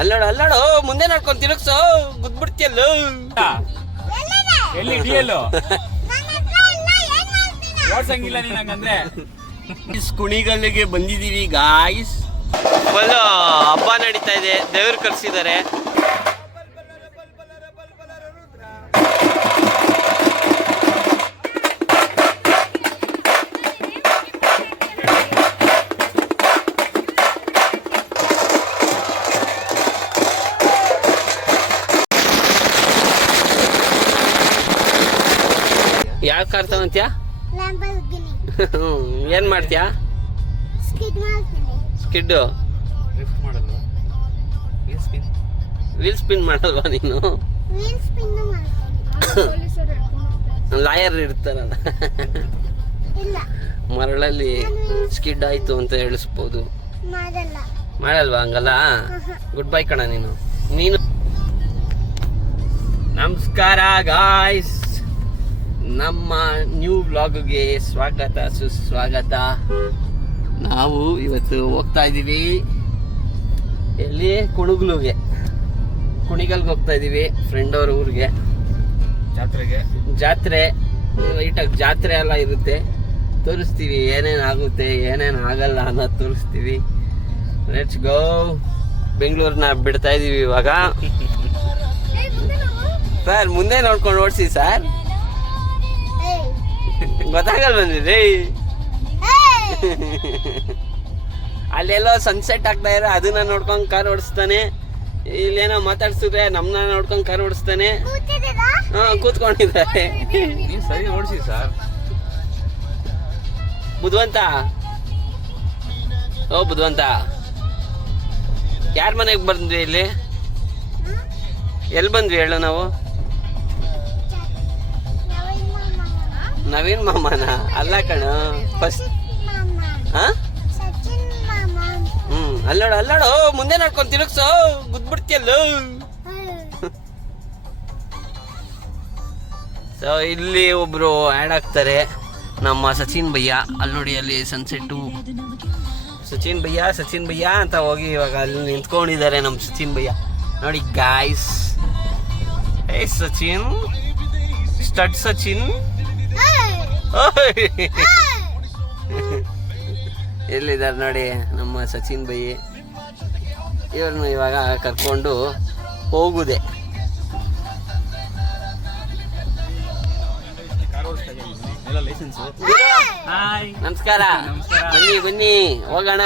ಅಲ್ಲೋಡು ಮುಂದೆ ನೋಡ್ಕೊಂಡು ತಿರುಗ್ಸೋ ಗುದ್ಬಿಡ್ತಿಯಲ್ಲ. ಎಲ್ಲಿ ಡಿಯಲ್ಲು ಓಡ್ಸಂಗಿಲ್ಲ ನೀನ್ ಹಂಗಂದ್ರೆ. ಕುಣಿಗಲ್ಲಿಗೆ ಬಂದಿದೀವಿ ಗಾಯ್ಸ್. ಫುಲ್ ಹಬ್ಬ ನಡೀತಾ ಇದೆ, ದೇವ್ರು ಕರ್ಸಿದ್ದಾರೆ. ಯಾವ ಕಾರ್ ತಗೊಂತೀಯ? ಏನ್ ಮಾಡ್ತೀಯಾ? ಸ್ಕಿಡ್ಡು ವೀಲ್ ಸ್ಪಿನ್ ಮಾಡಲ್ವಾ ನೀನು? ಲಾಯರ್ ಇರ್ತಾರಲ್ಲ, ಮರಳಲ್ಲಿ ಸ್ಕಿಡ್ ಆಯ್ತು ಅಂತ ಹೇಳಿಸ್ಬೋದು. ಮಾಡಲ್ವಾ? ಹಂಗಲ್ಲ. ಗುಡ್ ಬೈ ಕಣ ನೀನು. ನಮಸ್ಕಾರ ಗಾಯ್ಸ್, ನಮ್ಮ ನ್ಯೂ ವ್ಲಾಗ್ಗೆ ಸ್ವಾಗತ ಸುಸ್ವಾಗತ. ನಾವು ಇವತ್ತು ಹೋಗ್ತಾ ಇದ್ದೀವಿ ಎಲ್ಲಿ? ಕುಣಿಗಲ್ಗೆ ಹೋಗ್ತಾ ಇದ್ದೀವಿ, ಫ್ರೆಂಡ್ ಅವ್ರ ಊರಿಗೆ. ಜಾತ್ರೆ ಲೈಟಾಗಿ ಜಾತ್ರೆ ಎಲ್ಲ ಇರುತ್ತೆ, ತೋರಿಸ್ತೀವಿ. ಏನೇನು ಆಗುತ್ತೆ ಏನೇನು ಆಗಲ್ಲ ಅನ್ನೋದು ತೋರಿಸ್ತೀವಿ. Let's go. ಬೆಂಗಳೂರನ್ನ ಬಿಡ್ತಾ ಇದೀವಿ ಇವಾಗ. ಸರ್ ಮುಂದೆ ನೋಡ್ಕೊಂಡು ಓಡಿಸಿ ಸರ್, ಗೊತ್ತಾಗಲ್ ಬಂದಿರಿ. ಅಲ್ಲೆಲ್ಲೋ ಸನ್ಸೆಟ್ ಆಗ್ತಾ ಇರೋ ಅದನ್ನ ನೋಡ್ಕೊಂಡು ಕಾರ್ ಓಡಿಸ್ತಾನೆ. ಇಲ್ಲೇನೋ ಮಾತಾಡ್ಸಿದ್ರೆ ನಮ್ನ ನೋಡ್ಕೊಂಡು ಕಾರ್ ಓಡಿಸ್ತಾನೆ. ಕೂತ್ಕೊಂಡಿದ್ದಾರೆ. ಸರಿ ಓಡಿಸಿ ಸರ್. ಬುದ್ವಂತ ಯಾರ ಮನೆಗೆ ಬಂದ್ವಿ? ಇಲ್ಲಿ ಎಲ್ಲಿ ಬಂದ್ವಿ ಹೇಳು ನಾವು? ನವೀನ್ ಮಾಮನ ಅಲ್ಲ ಕಣ, ಫಸ್ಟ್. ಅಲ್ಲೋಡು ಮುಂದೆ ನೋಡ್ಕೊಂಡು ತಿರುಗ್ಸೋ ಗುದ್ಬಿಡ್ತಿಯಲ್ಲ. ಸೊ ಇಲ್ಲಿ ಒಬ್ರು ಆ್ಯಡ್ ಆಗ್ತಾರೆ, ನಮ್ಮ ಸಚಿನ್ ಭಯ್ಯ. ಅಲ್ಲಿ ನೋಡಿ, ಅಲ್ಲಿ ಸನ್ಸೆಟ್ಟು. ಸಚಿನ್ ಭಯ್ಯ ಅಂತ ಹೋಗಿ ಇವಾಗ ಅಲ್ಲಿ ನಿಂತ್ಕೊಂಡಿದ್ದಾರೆ ನಮ್ಮ ಸಚಿನ್ ಭಯ್ಯ. ನೋಡಿ ಗಾಯ್ಸ್, ಸಚಿನ್ ಸ್ಟಡ್ ಸಚಿನ್ ಎಲ್ಲಿದ್ದಾರೆ ನೋಡಿ ನಮ್ಮ ಸಚಿನ್ ಭೈ. ಇವ್ರನ್ನ ಇವಾಗ ಕರ್ಕೊಂಡು ಹೋಗುದೆ. ನಮಸ್ಕಾರ. ಬನ್ನಿ ಹೋಗೋಣ.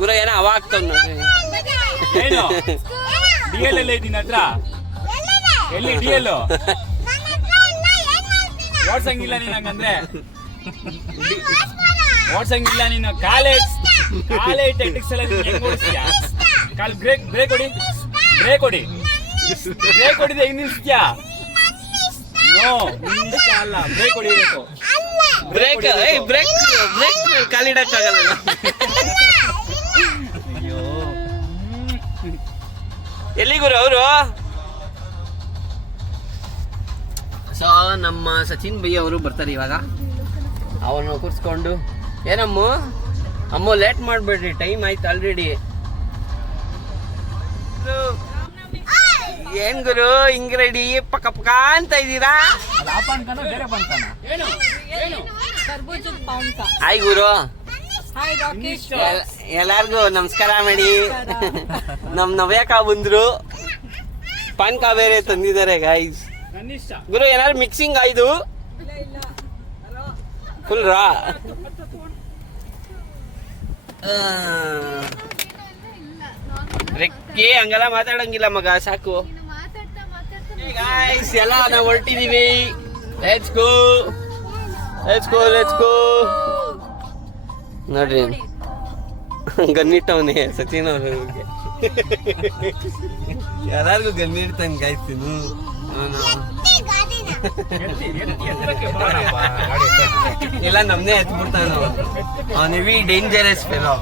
ಗುರು ಏನೋ ಅವ ಆಗ್ತಾವ ನೋಡ್ರಿ. ಎಲ್ಲಿ ಡಿಯಲ್ಲು ಓಡ್ಸಂಗಿಲ್ಲ ನೀನ್ ಹಂಗಂದ್ರೆ. ಓಡ್ಸಂಗಿಲ್ಲ ನೀನು. ಕಾಲೇ ಟೆಕ್ನಿಕ್ಸ್ ಎಲ್ಲ ಹೆಂಗ್ ಓಡಿಸ್ತೀಯ? ಕಾಲ್ ಬ್ರೇಕ್ ಹೊಡಿದೆ ಹೆಂಗ್ ನಿಲ್ಸ್ತೀಯಾ? ನೋ, ನಿಲ್ಸ್ತಾ ಅಲ್ಲ, ಬ್ರೇಕ್ ಹೊಡಿಬೇಕು. ಬ್ರೇಕ್ ಕಾಲಿಡಕ್ಕಾಗಲ್ಲ. ಅಯ್ಯೋ, ಎಲ್ಲಿ ಗುರು ಅವರು? ಸೊ ನಮ್ಮ ಸಚಿನ್ ಭೈ ಅವರು ಬರ್ತಾರೆ ಇವಾಗ. ಅವನು ಕೂರಿಸ್ಕೊಂಡು, ಅಮ್ಮ ಲೇಟ್ ಮಾಡಬೇಡ್ರಿ, ಟೈಮ್ ಆಯ್ತು ಆಲ್ರೆಡಿ. ಏನ್ ಗುರು ಹಿಂಗ್ ರೆಡಿ ಪಕ್ಕ ಅಂತ ಇದ್ದೀರಾ? ಹಾಯ್ ಗುರು, ಎಲ್ಲಾರ್ಗು ನಮಸ್ಕಾರ ಮಾಡಿ. ನಮ್ ನವ್ಯಕ ಬಂದ್ರು, ಪಾನ್ಕ ಬೇರೆ ತಂದಿದ್ದಾರೆ ಗೈಸ್. ಗುರು ಏನಾದ್ರು ಮಿಕ್ಸಿಂಗ್ ಆಯ್ತು ಫುಲ್ ರಾ. ರೆಕ್ಕೆ ಹಂಗೆಲ್ಲ ಮಾತಾಡಂಗಿಲ್ಲ ಮಗ, ಸಾಕು. ಗೈಸ್ ಎಲ್ಲ ನಾವು ಹೊರಟಿದೀವಿ. Let's go. ನೋಡ್ರಿ ಗನ್ನಿಟ್ಟವನೇ ಸಚಿನ್ ಅವ್ರಿಗೆ. ಯಾರಿಗೂ ಗನ್ನಿಡ್ತಾನೆ ಗಾಯ್ತೀನಿ. ಎಲ್ಲ ನಮ್ನೇ ಎತ್ಬಿಡ್ತಾನ ಅವನಿವಿ. Dangerous fellow.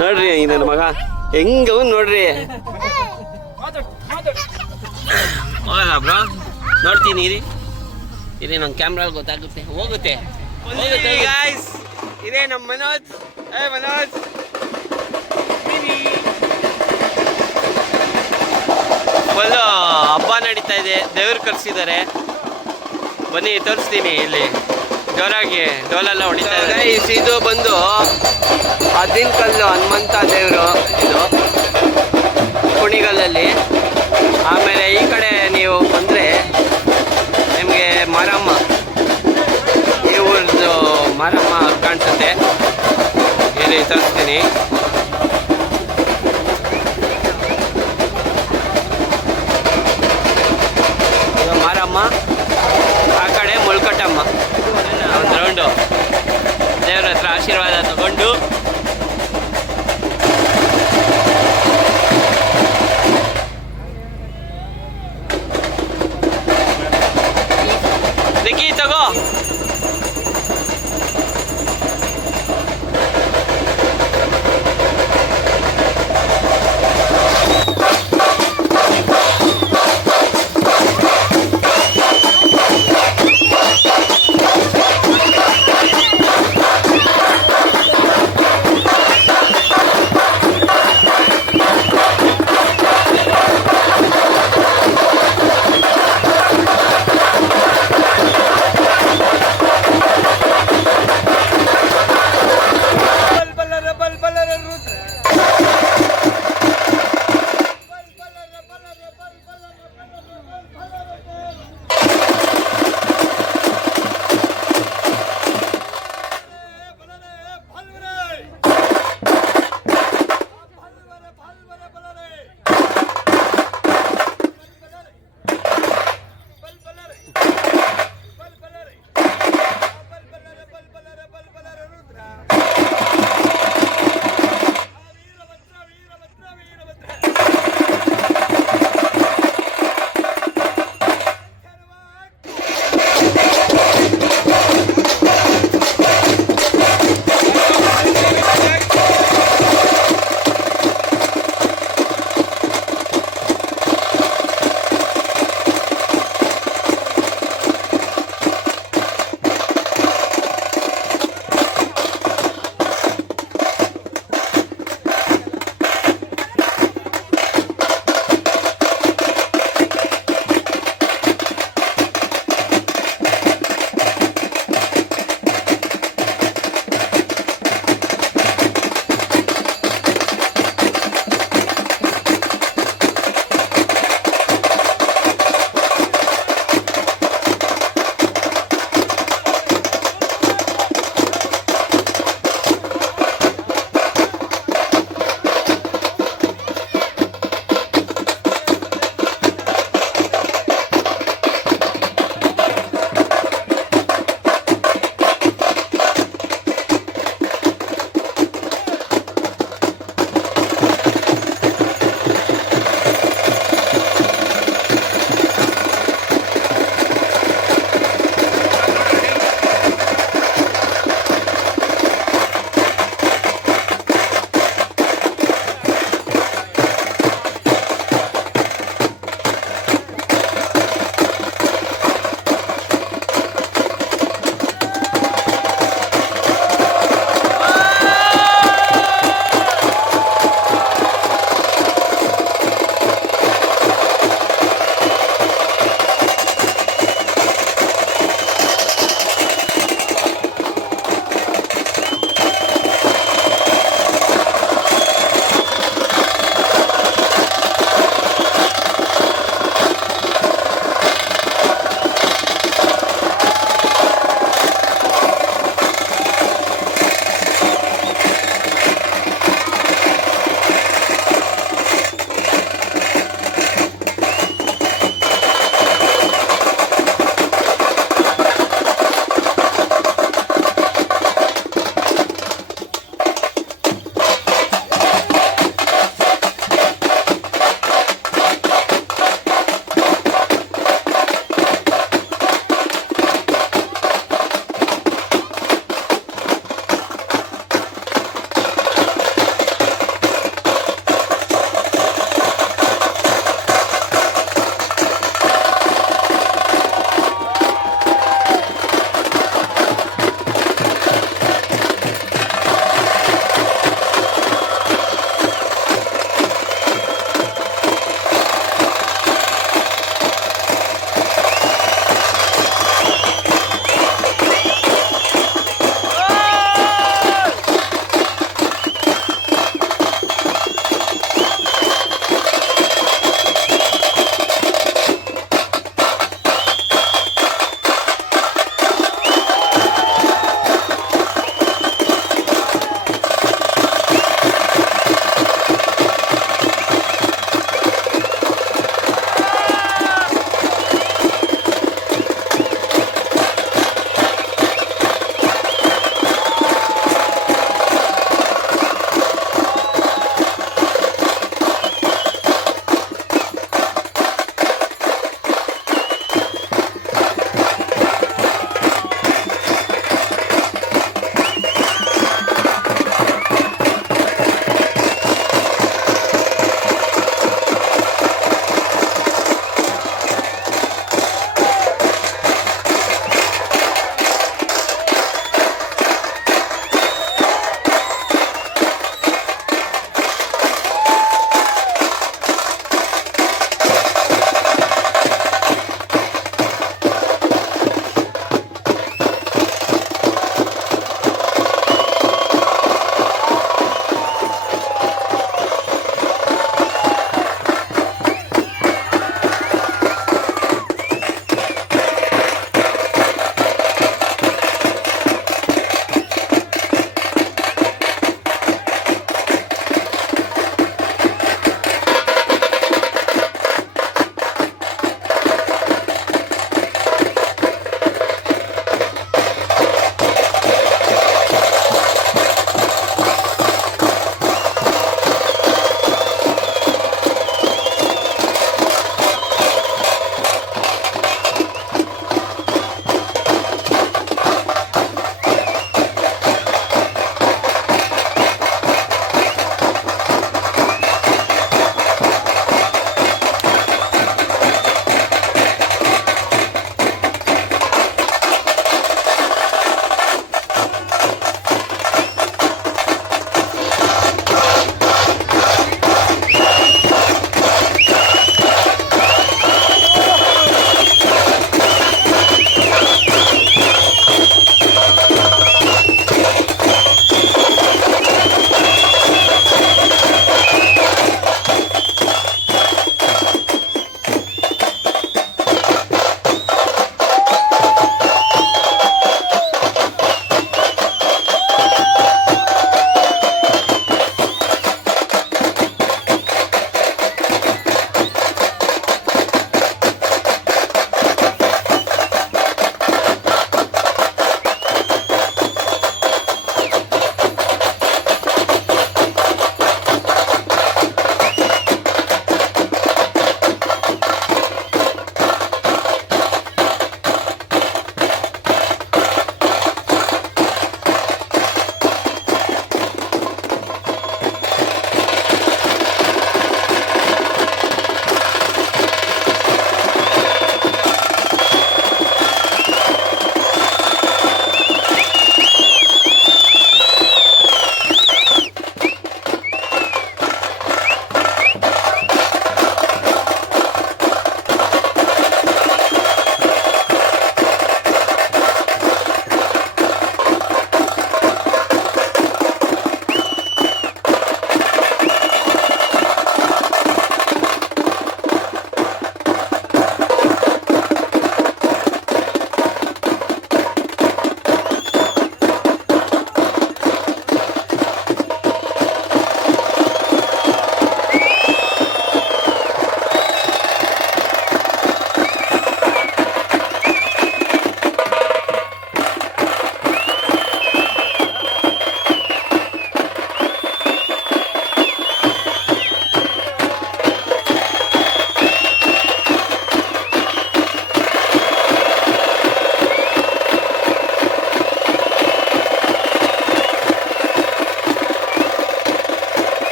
ನೋಡ್ರಿ ನನ್ನ ಮಗ ಹೆಂಗ ನೋಡ್ರಿ. ಹೌದಾ ಬ್ರೋ? ನೋಡ್ತೀನಿ ಇರಿ ನಂಗೆ ಕ್ಯಾಮ್ರಾ ಗೊತ್ತಾಗುತ್ತೆ. ಹೋಗುತ್ತೆ ಗಾಯ್ಸ್. ಇದೇ ನಮ್ಮ ಮನೋಜ್. ಮನೋಜ್ ಫುಲ್ಲು ಹಬ್ಬ ನಡೀತಾ ಇದೆ, ದೇವ್ರು ಕರ್ಸಿದ್ದಾರೆ. ಬನ್ನಿ ತೋರಿಸ್ತೀನಿ. ಇಲ್ಲಿ ಜೋರಾಗಿ ಡೋಲೆಲ್ಲ ಹೊಡಿತಾ ಇದೆ. ಇದು ಬಂದು ಅದ್ದಿನ ಕಲ್ಲು ಹನುಮಂತ ದೇವರು ಇದು ಕುಣಿಗಲ್ಲಲ್ಲಿ. ಆಮೇಲೆ ಈ ಕಡೆ ನೀವು ಬಂದರೆ ನಿಮಗೆ ಮಾರಮ್ಮ, ಈ ಊರದ್ದು ಮಾರಮ್ಮ ಕಾಣಿಸುತ್ತೆ. ಇಲ್ಲಿ ತೋರಿಸ್ತೀನಿ. ಇದು ಮಾರಮ್ಮ, ಆ ಕಡೆ ಮುಳ್ಕಟ್ಟಮ್ಮ. ಒಂದು ರೌಂಡು ದೇವ್ರ ಹತ್ರ ಆಶೀರ್ವಾದ ತಗೋ.